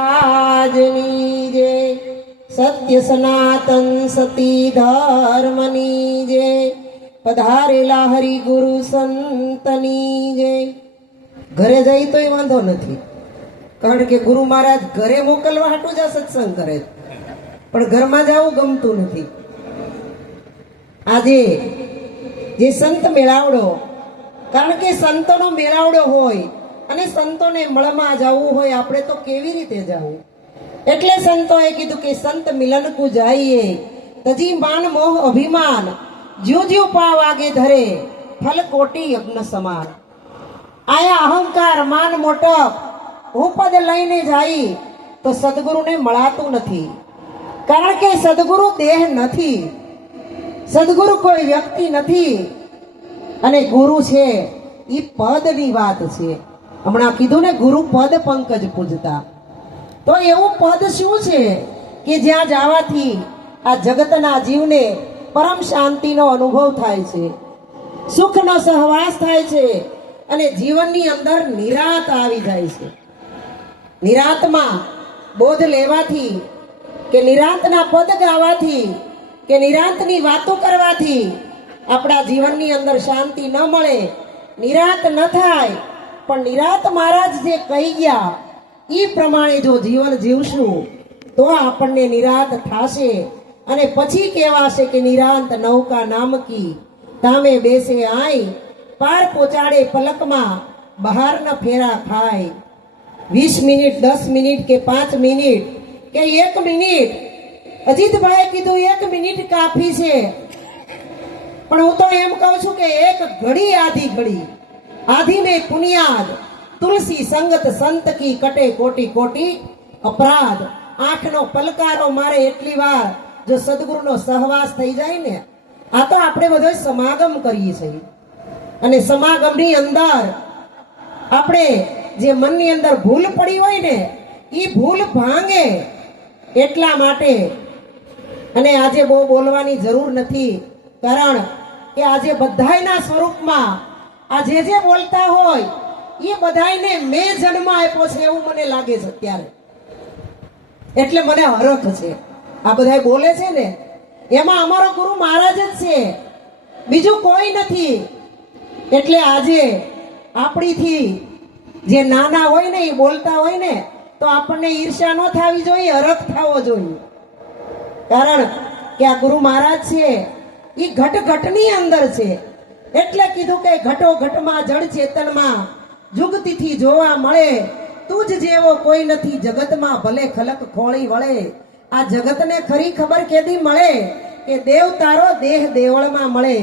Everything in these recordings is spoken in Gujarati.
આજની જે સત્ય સનાતન સતી ધર્મની જે પધારેલા હરિગુરુ સંતની જે ઘરે જઈ તોય વાંધો નથી કારણ કે ગુરુ મહારાજ ઘરે મોકલવા હાટું જ સત્સંગ કરે પણ ઘરમાં જવું ગમતું નથી આજે જે સંત મેળાવડો, કારણ કે સંતોનો મેળાવડો હોય અને સંતોને મળમાં જવું હોય આપણે તો કેવી રીતે જવું? એટલે સંતોએ કીધું કે સંત મિલન કુ જાઈએ. તજી માન મોહ અભિમાન. જ્યુ જ્યુ પા વાગે ધરે. ફલ કોટી યજ્ઞ સમાન. આયા અહંકાર માન મોટપ. હું પદ લઈને જાય તો સદગુરુને મળાતું નથી. કારણ કે સદગુરુ દેહ નથી. સદગુરુ કોઈ વ્યક્તિ નથી. અને ગુરુ છે એ પદની વાત છે. હમણાં કીધું ને, ગુરુ પદ પંકજ પૂજતા. તો એવું પદ શું છે કે જ્યાં જવાથી આ જગતના જીવને પરમ શાંતિનો અનુભવ થાય છે, સુખનો સહવાસ થાય છે, અને જીવનની અંદર નિરાત આવી જાય છે. નિરાતમાં બોધ લેવાથી કે નિરાંતના પદ ગાવાથી કે નિરાંતની વાતો કરવાથી આપણા જીવનની અંદર શાંતિ ન મળે, નિરાત ન થાય પણ નિરાત મહારાજ જે કહી ગયા એ પ્રમાણે જો જીવન જીવશું, તો આપણને નિરાત થાશે. અને પછી કહેવાશે કે નિરાંત નૌકા નામકી, તામે બેસે આઈ પાર પહોંચાડે પલકમાં, બહારના ફેરા ખાય. વીસ મિનિટ, દસ મિનિટ કે પાંચ મિનિટ કે એક મિનિટ? અજીતભાઈ કીધું, એક મિનિટ કાફી છે. પણ હું તો એમ કહું છું કે એક ઘડી આધી ઘડી. આધી મેં પુનિયાદ તુલસી સંગત સંત કી કટે કોટી કોટી અપરાધ આંખનો પલકારો મારે એટલી વાર, જો સદગુરુનો સહવાસ થઈ જાય ને, આ તો આપણે બધો સમાગમ કરીએ છીએ. અને સમાગમની અંદર આપણે જે મનની અંદર ભૂલ પડી હોય ને એ ભૂલ ભાંગે એટલા માટે. અને આજે બહુ બોલવાની જરૂર નથી, કારણ કે આજે બધાયના સ્વરૂપમાં આ જે જે બોલતા હોય એ બધાયને મેં જન્મ આપ્યો છે એવું મને લાગે છે અત્યારે. એટલે મને હરખ છે. આ બધા બોલે છે ને? એમાં અમારો ગુરુ મહારાજ જ છે. બીજું કોઈ નથી. એટલે આજે આપણીથી જે નાના હોય ને એ બોલતા હોય ને, તો આપણને ઈર્ષ્યા ન થવી જોઈએ, હરખ થવો જોઈએ. કારણ કે આ ગુરુ મહારાજ છે એ ઘટ ઘટની અંદર છે. એટલે કીધું કે ઘટો ઘટમાં જળ ચેતનમાં જુગતીથી જોવા મળે. તું જ જેવો કોઈ નથી, જગતમાં ભલે ખલક ખોળી વળે. આ જગતને ખરી ખબર કેદી મળે કે દેવ તારો દેહ દેવળમાં મળે.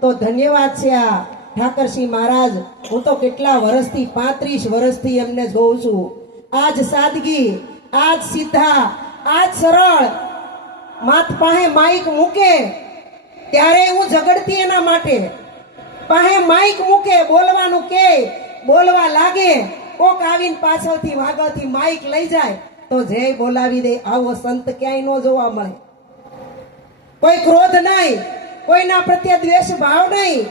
તો ધન્યવાદ છે આ. ઠાકરસિંહ મહારાજ, હું તો કેટલા વર્ષથી પાંત્રીસ વર્ષથી એમને જોઉં છું. આજ સાદગી, આજ સીધા આજ સરળ. માથ પાસે માઈક મૂકે, ત્યારે હું ઝઘડતી એના માટે. પાસે માઇક મૂકે, બોલવાનું કે, બોલવા લાગે, કોક આવીને પાછળથી વાગળથી માઇક લઈ જાય, તો જય બોલાવી દે, આવો સંત ક્યાંય ન જોવા મળે. કોઈ ક્રોધ નહીં, કોઈના પ્રત્યે દ્વેષ ભાવ નહીં,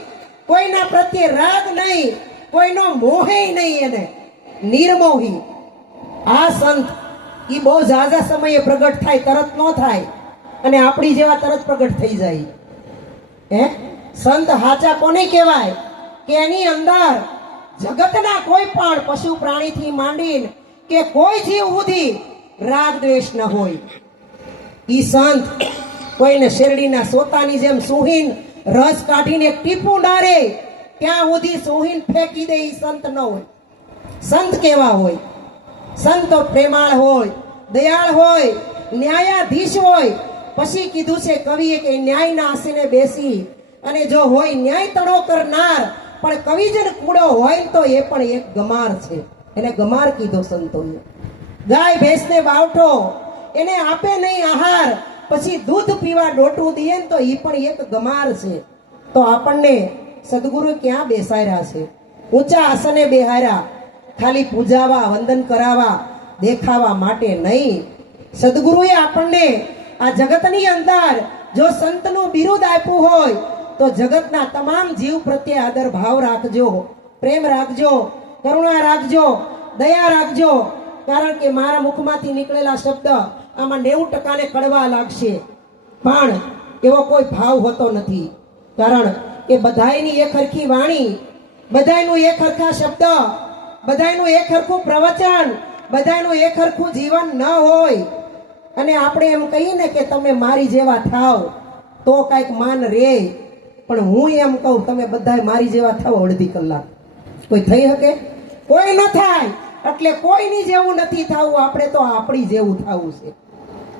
કોઈના પ્રત્યે રાગ નહીં, કોઈનો મોહે નહીં એને. નિર્મોહી. આ સંત એ બહુ ઝાઝા સમયે પ્રગટ થાય, તરત ન થાય, અને આપણી જેવા તરત પ્રગટ થઈ જાય. હે? સંત હાચા કોને કહેવાય? કે એની અંદર જગતના કોઈ પણ પશુ પ્રાણીથી માંડીને કે કોઈ જીવ સુધી રાગ દ્વેષ ન હોય. ઈ સંત કોઈને શેરડીના સોતાની જેમ સુહીન રસ કાઢીને ટીપું ડારે ત્યાં સુધી સુહીન ફેંકી દે ઈ સંત ન હોય. સંત કેવા હોય? સંતો પ્રેમાળ હોય, દયાળ હોય, ન્યાયાધીશ હોય. પછી કીધું છે કવિએ કે ન્યાયના આસીને બેસી અને જો હોય ન્યાય તણો કરનાર, પણ કવિજન કૂડો હોય તો એ પણ એક ગમાર છે. એને ગમાર કીધો સંતોએ. ગાય, ભેંસને બાવઠો, એને આપે નહીં આહાર, પછી દૂધ પીવા ડોટું દઈએ તો એ પણ એક ગમાર છે. તો આપણને સદગુરુ ક્યાં બેસાડ્યા છે? ઊંચા આસને બેહાર્યા, ખાલી પૂજાવા, વંદન કરાવા, દેખાવા માટે નહીં. સદગુરુએ આપણને આ જગતની અંદર જો સંતનું બિરુદ આપ્યું હોય તો જગતના તમામ જીવ પ્રત્યે આદર ભાવ રાખજો, પ્રેમ રાખજો, કરુણા રાખજો, દયા રાખજો. કારણ કે મારા મુખમાંથી નીકળેલા શબ્દ આમાં નેવું ટકાને કડવા લાગશે. પણ એવો કોઈ ભાવ હોતો નથી. કારણ કે બધાયની એક હરખી વાણી, બધાયનું એક હરખા શબ્દ, બધાયનું એક હરખું પ્રવચન, બધાયનું એક હરખું જીવન ન હોય. અને આપણે એમ કહીએ ને કે તમે મારી જેવા થાવ, તો કાંઈક માન રે. પણ હું એમ કહું, તમે બધાય મારી જેવા થાવ અડધી કલાક. કોઈ થઈ શકે? કોઈ ન થાય. એટલે કોઈની જેવું નથી થવું. આપણે તો આપણી જેવું થવું છે.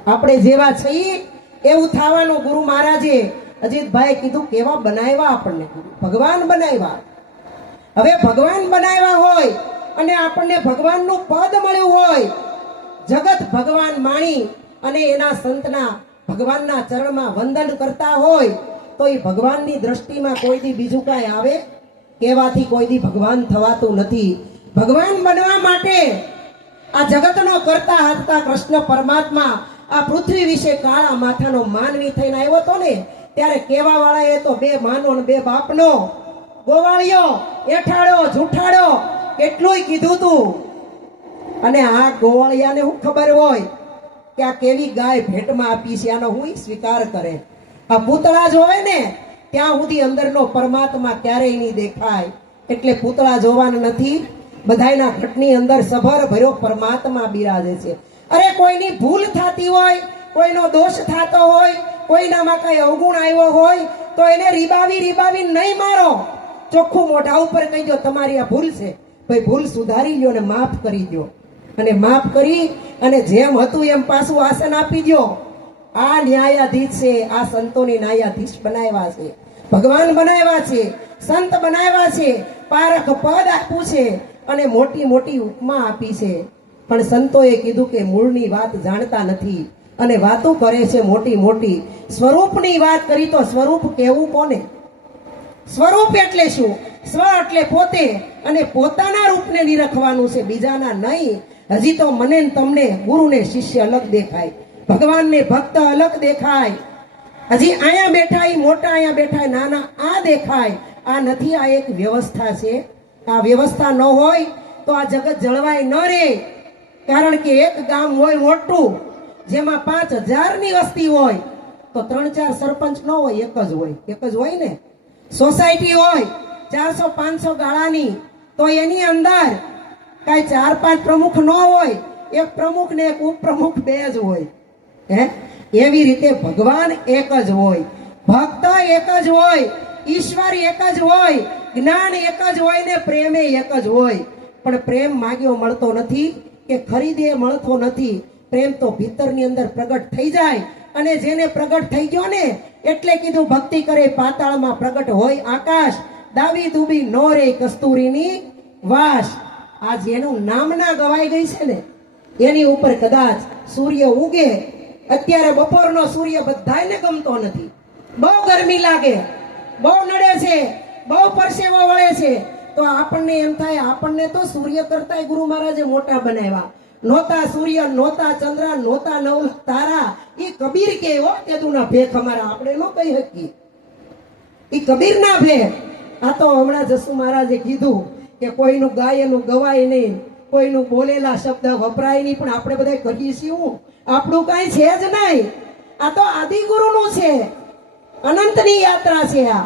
આપણે જેવા છીએ એવું થવાનું ગુરુ મહારાજે અજીતભાઈ કીધું, કેવા બનાવ્યા આપણને ભગવાન બનાવ્યા. હવે ભગવાન બનાવ્યા હોય અને આપણને ભગવાનનું પદ મળ્યું હોય, જગત ભગવાન માણી અને એના સંતના ભગવાનના ચરણમાં વંદન કરતા હોય તો એ ભગવાનની દ્રષ્ટિમાં કોઈ દી બીજું કાંઈ આવે? કહેવાથી કોઈ દી ભગવાન થવાતું નથી. ભગવાન બનવા માટે આ જગતનો કરતા હાથતા કૃષ્ણ પરમાત્મા આ પૃથ્વી વિશે કાળા માથાનો માનવી થઈને આવ્યો હતો ને, ત્યારે કેવા વાળાએ તો બે માનો ને બે બાપનો. ગોવાળિયો એઠાડો જૂઠાડો કેટલુંય કીધું તું. અને આ ગોવાળિયાને શું ખબર હોય કે આ કેવી ગાય ભેટમાં આપી છે, આનો હું સ્વીકાર કરે. આ પૂતળા જોવે ને, ત્યાં સુધી અંદરનો પરમાત્મા ક્યારેય નહીં દેખાય. એટલે પૂતળા જોવાના નથી, બધાયના ઘટની અંદર સભર ભર્યો પરમાત્મા બિરાજે છે. અરે કોઈની ભૂલ થતી હોય, કોઈનો દોષ થતો હોય, કોઈનામાં કઈ અવગુણ આવ્યો હોય, તો એને રીબાવી રીબાવી નહીં મારો. ચોખ્ખું મોઢા ઉપર કહી દો તમારી આ ભૂલ છે. ભાઈ, ભૂલ સુધારી લ્યો ને માફ કરી દો અને માફ કરી અને જેમ હતું એમ પાછું આસન આપી દો આ ન્યાયાધીશ છે, આ સંતોની ન્યાયાધીશ બનાવ્યા છે. ભગવાન બનાવ્યા છે, સંત બનાવ્યા છે, પારખ પદ આપ્યું છે અને મોટી મોટી ઉપમા આપી છે. પણ સંતોએ કીધું કે મૂળની વાત જાણતા નથી અને વાતો કરે છે મોટી મોટી. સ્વરૂપની વાત કરી તો સ્વરૂપ કેવું કોને? સ્વરૂપ એટલે શું? સ્વ એટલે પોતે અને પોતાના રૂપને નિરખવાનું છે, બીજાના નહીં. હજી તો મને તમને ગુરુને શિષ્ય અલગ દેખાય. ભગવાનને ભક્ત અલગ દેખાય. હજી અહીંયા બેઠા એ મોટા અહીંયા બેઠા નાના આ દેખાય. આ નથી, આ એક વ્યવસ્થા છે. આ વ્યવસ્થા ન હોય તો આ જગત જળવાય ન રહે. કારણ કે એક ગામ હોય મોટું, જેમાં પાંચ હજારની વસ્તી હોય, તો ત્રણ ચાર સરપંચ ન હોય, એક જ હોય. એક જ હોય ને? સોસાયટી હોય, ચારસો પાંચસો ગાળાની, તો એની અંદર કાંઈ ચાર પાંચ પ્રમુખ ન હોય. એક પ્રમુખ ને એક ઉપપ્રમુખ બે જ હોય. હે? એવી રીતે ભગવાન એક જ હોય. ભક્ત એક જ હોય. ઈશ્વર એક જ હોય. જ્ઞાન એક જ હોય ને પ્રેમે એક જ હોય. પણ પ્રેમ માગ્યો મળતો નથી કે ખરીદે મળતો નથી. પ્રેમ તો ભીતરની અંદર પ્રગટ થઈ જાય. અને જેને પ્રગટ થઈ ગયો ને, એટલે કીધું ભક્તિ કરે પાતાળમાં પ્રગટ હોય આકાશ. દાવી દુબી નો રે કસ્તુરીની વાસ. આ જેનું નામ ના ગવાઈ ગઈ છે ને? એની ઉપર કદાચ સૂર્ય ઉગે અત્યારે બપોરનો સૂર્ય બધાને ગમતો નથી. બહુ ગરમી લાગે, બહુ નડે છે, બહુ પરસેવો વળે છે. તો આપણને એમ થાય, આપણને તો સૂર્ય કરતાય ગુરુ મહારાજે મોટા બનાવ્યા. નોતા સૂર્ય નોતા ચંદ્ર નોતા નવ તારા. એ કબીર કે હો ના ભેખ અમારા. આપણે નો કહી શકીએ. એ કબીર ના ભેખ. આ તો હમણાં જસુ મહારાજે કીધું કે કોઈનું ગાયેલું ગવાય નહીં, કોઈનું બોલેલા શબ્દ વપરાય નહીં, પણ આપણે બધા કરીએ છીએ આપણું કાંઈ છે જ નહીં. આ તો આદિગુરુનું છે. અનંતની યાત્રા છે આ.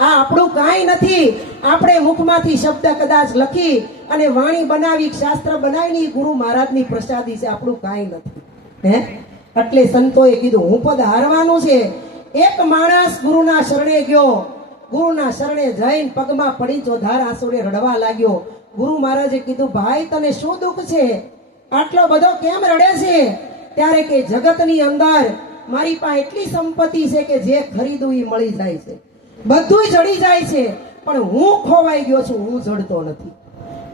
આ આપણું કાંઈ નથી. આપણે મુખમાંથી શબ્દ કદાચ લખી અને વાણી બનાવી, શાસ્ત્ર બનાવીને ગુરુ મહારાજની પ્રસાદી છે. આપણું કાંઈ નથી. હે? એટલે સંતોએ કીધું, હું પદ હારવાનું છે. એક માણસ ગુરુના શરણે ગયો. ગુરુના શરણે જઈને પગમાં પડી ચોધાર આંસુડે રડવા લાગ્યો. ગુરુ મહારાજે કીધું, ભાઈ, તને શું દુઃખ છે? આટલો બધો કેમ રડે છે? ત્યારે કે જગતની અંદર મારી પાસે એટલી સંપત્તિ છે કે જે ખરીદવું એ મળી જાય છે. બધું જડી જાય છે, પણ હું ખોવાઈ ગયો છું, હું જડતો નથી.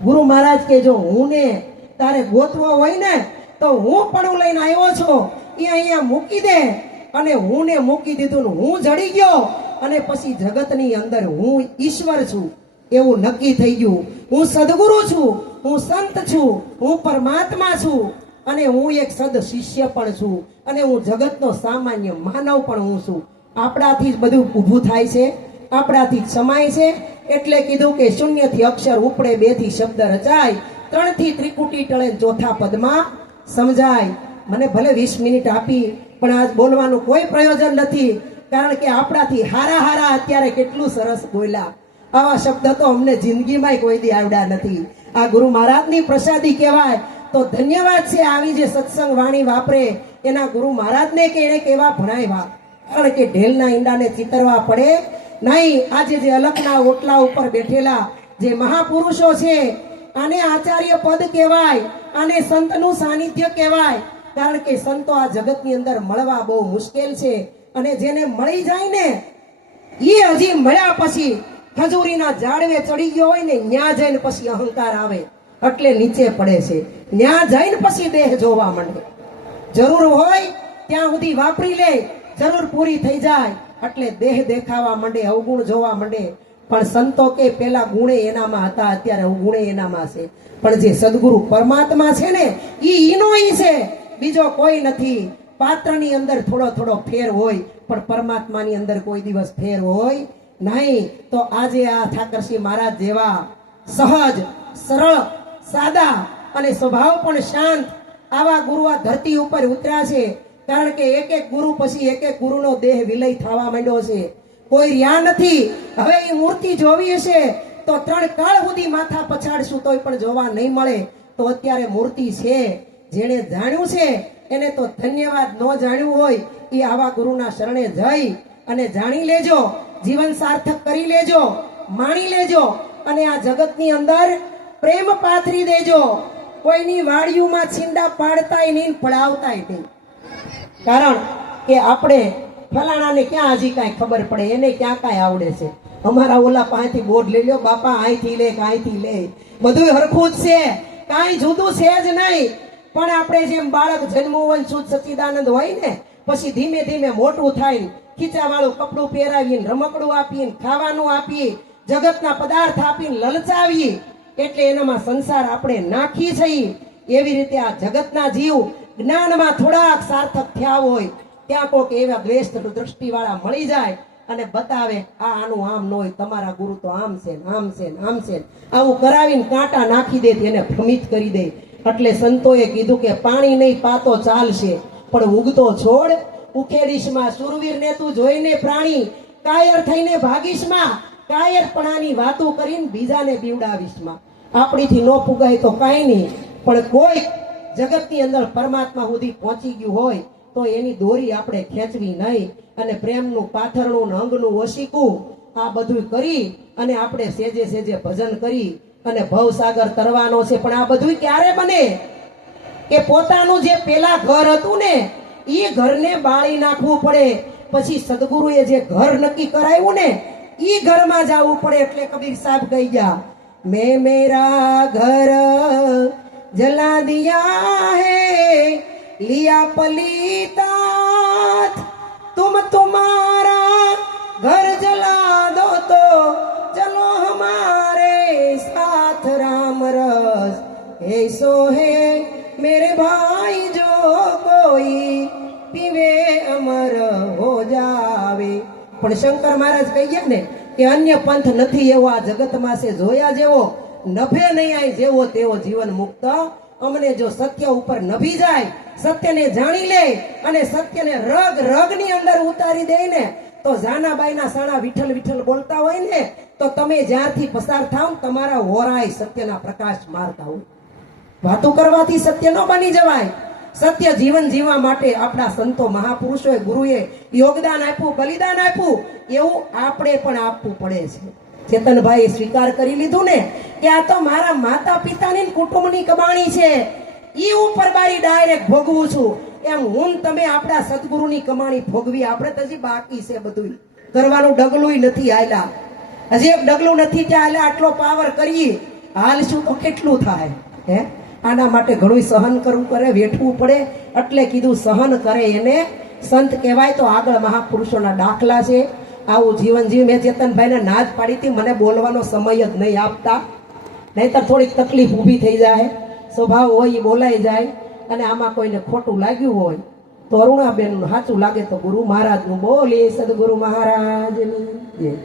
ગુરુ મહારાજ કે જો હું ને તારે ગોતવો હોય ને, તો હું પણ લઈને આવ્યો છું. એ અહીંયા મૂકી દે. અને હું ને મૂકી દીધું હું જડી ગયો. અને પછી જગતની અંદર હું ઈશ્વર છું. એવું નક્કી થઈ ગયું. હું સદગુરુ છું. હું સંત છું. હું પરમાત્મા છું. અને હું એક સદ શિષ્ય પણ છું અને હું જગતનો સામાન્ય માનવ પણ હું છું. આપણાથી જ બધું ઊભું થાય છે. આપણાથી જ સમાય છે. એટલે કીધું કે શૂન્યથી અક્ષર ઉપડે, બેથી શબ્દ રચાય, ત્રણથી ત્રિકુટી ટળે ચોથા પદમાં સમજાય. મને ભલે વીસ મિનિટ આપી, પણ આજ બોલવાનું કોઈ પ્રયોજન નથી, કારણ કે આપણાથી હારા હારા અત્યારે કેટલું સરસ બોલ્યા. આવા શબ્દ તો અમને જિંદગીમાં કોઈ દી આવડ્યા નથી. આ ગુરુ મહારાજની પ્રસાદી કહેવાય તો ધન્યવાદ છે આવી જે સત્સંગ વાણી વાપરે એના ગુરુ મહારાજને કે એને કેવા ભણાવ્યા. કારણ કે ઢેલના ઈંડાને ચિતરવા પડે નહીં. આજે જે અલખના ઓટલા ઉપર બેઠેલા જે મહાપુરુષો છે, આને આચાર્ય પદ કહેવાય, આને સંતનું સાનિધ્ય કહેવાય. કારણ કે સંતો આ જગતની અંદર મળવા બહુ મુશ્કેલ છે અને જેને મળી જાય ને એ હજી મળ્યા પછી ખજૂરીના ઝાડવે ચડી ગયો હોય ને, ન્યા જઈને પછી અહંકાર આવે. એટલે નીચે પડે છે. ત્યાં જઈને પછી દેહ જોવા માંડે. જરૂર હોય ત્યાં સુધી વાપરી લે. જરૂર પૂરી થઈ જાય એટલે દેહ દેખાવા માંડે, અવગુણ જોવા માંડે. પણ સંતો કે પેલા ગુણે એનામાં હતા, અત્યારે અવગુણે એનામાં છે. પણ જે સદગુરુ પરમાત્મા છે ને, ઈ ઈનો ઈ છે. બીજો કોઈ નથી. પાત્રની અંદર થોડો થોડો ફેર હોય, પણ પરમાત્માની અંદર કોઈ દિવસ ફેર હોય નહીં. તો આજે આ ઠાકરસિંહ મહારાજ જેવા સહજ, સરળ સાદા અને સ્વભાવ પણ શાંત આવા ગુરુ આ ધરતી ઉપર ઉતર્યા છે. કારણ કે એક એક ગુરુ પછી એક એક ગુરુનો દેહ વિલય થવા માંડ્યો છે. કોઈ રહ્યા નથી. હવે એ મૂર્તિ જોવી હશે તો ત્રણ કાળ સુધી માથા પછાડશું તોય પણ જોવા નહીં મળે. તો અત્યારે મૂર્તિ છે. જેણે જાણ્યું છે, એને તો ધન્યવાદ ન જાણ્યું હોય, એ આવા ગુરુના શરણે જઈ અને જાણી લેજો. જીવન સાર્થક કરી લેજો, માણી લેજો અને આ જગતની અંદર પ્રેમ પાથરી દેજો. કોઈની વાડીઓમાં છીંડા પાડતાય નહીં, પડાવતાય નહીં. કારણ કે આપણે ફલાણાને ક્યાં હજી કાંઈ ખબર પડે, એને ક્યાં કાંઈ આવડે છે? અમારા ઓલા પાસેથી બોર્ડ લઈ લ્યો, બાપા, અહીંથી લે અહીંથી લે. બધું હરખું જ છે. કાંઈ જુદું છે જ નહીં. પણ આપણે જેમ બાળક જન્મોવન શુદ્ધ સચિદાનંદ હોય ને, પછી ધીમે ધીમે મોટું થાય, ખીચાવાળું કપડું પહેરાવીને, રમકડું આપીને, ખાવાનું આપીએ જગતના પદાર્થ આપીને, લલચાવીએ. એટલે એનામાં સંસાર આપણે નાખી જઈએ એવી રીતે આ જગતના જીવ જ્ઞાનમાં થોડાક સાર્થક થયા હોય, ત્યાં કોઈક એવા દ્વેષ દ્રષ્ટિવાળા મળી જાય અને બતાવે, આ આનું આમ ન હોય, તમારા ગુરુ તો આમ છે આમ છે આમ છે આવું કરાવીને કાંટા નાખી દે એને ભ્રમિત કરી દે. એટલે સંતોએ કીધું કે, પાણી નહીં પાતો ચાલશે, પણ ઉગતો છોડ, ઉખેડીશમાં સુરવીરને તું જોઈને પ્રાણી, કાયર થઈને ભાગીશમાં, કાયરપણાની વાતો કરીને બીજાને બીવડાવીશમાં. આપણીથી ન પુગાય તો કાંઈ નહીં. પણ કોઈ જગતની અંદર પરમાત્મા સુધી પહોંચી ગયું હોય તો એની દોરી આપણે ખેંચવી નહીં અને પ્રેમનું પાથરણું અંગનું ઓશીકું આ બધું કરી અને આપણે સેજે સેજે ભજન કરી અને ભવસાગર તરવાનો છે. પણ આ બધું ક્યારે બને? કે પોતાનું જે પેલા ઘર હતું ને, એ ઘરને બાળી નાખવું પડે. પછી સદગુરુએ જે ઘર નક્કી કરાવ્યું ને, એ ઘરમાં જવું પડે એટલે કબીર સાહેબ કહી ગયા મેં મેરા ઘર જલા દિયા હે लिया पलीतात तुम तुम्हारा घर जला दो तो चलो हमारे साथ राम रस ऐसो है मेरे भाई जो कोई પીવે અમર હો જાવે પણ શંકર મહારાજ કહીએ ને કે અન્ય પંથ નથી એવો, આ જગતમાં છે જોયા જેવો, નભે નહીં આય જેવો તેવો જીવન મુક્ત. અમને જો સત્ય ઉપર નભી જાય, સત્યને જાણી લે અને સત્યને રગ, રગની અંદર ઉતારી દે ને, તો જાનાબાઈના સાણા વિઠ્ઠલ વિઠ્ઠલ બોલતા હોય ને, તો તમે જ્યાંથી પસાર થાવ તમારા હોરાય સત્યના પ્રકાશ મારતા હોય. વાતો કરવાથી સત્ય ન બની જવાય. સત્ય જીવન જીવવા માટે આપણા સંતો મહાપુરુષોએ ગુરુએ યોગદાન આપ્યું, બલિદાન આપ્યું. એવું આપણે પણ આપવું પડે છે. ચેતનભાઈએ સ્વીકાર કરી લીધું ને કે આ તો મારા માતા પિતાની કુટુંબની કમાણી છે. ઈ ઉપર બારી ડાયરેક્ટ ભોગવું છું. એમ હું તમે આપણા સદગુરુની કમાણી ભોગવી આપણે તો હજી બાકી છે બધું કરવાનું ડગલું નથી આયલા. હજી એક ડગલું નથી ત્યાં આટલો પાવર કરીએ. હાલ શું તો કેટલું થાય? હે? આના માટે ઘણું સહન કરવું પડે, વેઠવું પડે. એટલે કીધું સહન કરે એને. સંત કહેવાય તો આગળ મહાપુરુષોના દાખલા છે. આવું જીવન જીવ મેં ચેતનભાઈને ના જ પાડી હતી, મને બોલવાનો સમય જ નહીં આપતા. નહીતર થોડીક તકલીફ ઊભી થઈ જાય. સ્વભાવ હોય એ બોલાઈ જાય. અને આમાં કોઈને ખોટું લાગ્યું હોય, તો અરુણાબેનનું સાચું લાગે તો ગુરુ મહારાજનું બોલીએ સદગુરુ મહારાજની